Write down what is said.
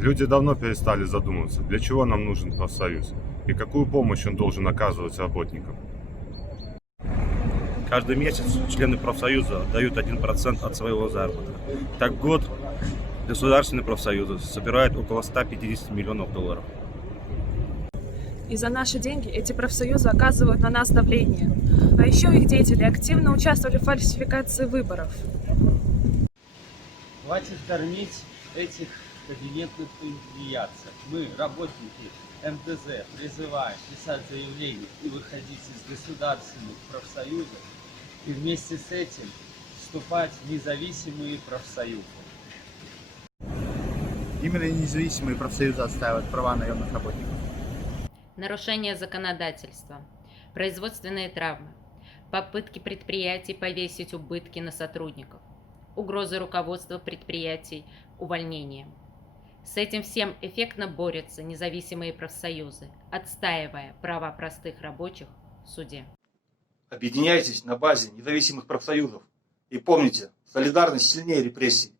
Люди давно перестали задумываться, для чего нам нужен профсоюз и какую помощь он должен оказывать работникам. Каждый месяц члены профсоюза дают 1% от своего заработка. Так в год государственные профсоюзы собирают около 150 миллионов долларов. И за наши деньги эти профсоюзы оказывают на нас давление. А еще их деятели активно участвовали в фальсификации выборов. Хватит кормить этих кабинетных индивидуаций. Мы, работники МТЗ, призываем писать заявление и выходить из государственных профсоюзов и вместе с этим вступать в независимые профсоюзы. Именно независимые профсоюзы отстаивают права наемных работников. Нарушение законодательства, производственные травмы, попытки предприятий повесить убытки на сотрудников, угрозы руководства предприятий увольнением. С этим всем эффектно борются независимые профсоюзы, отстаивая права простых рабочих в суде. Объединяйтесь на базе независимых профсоюзов и помните, солидарность сильнее репрессий.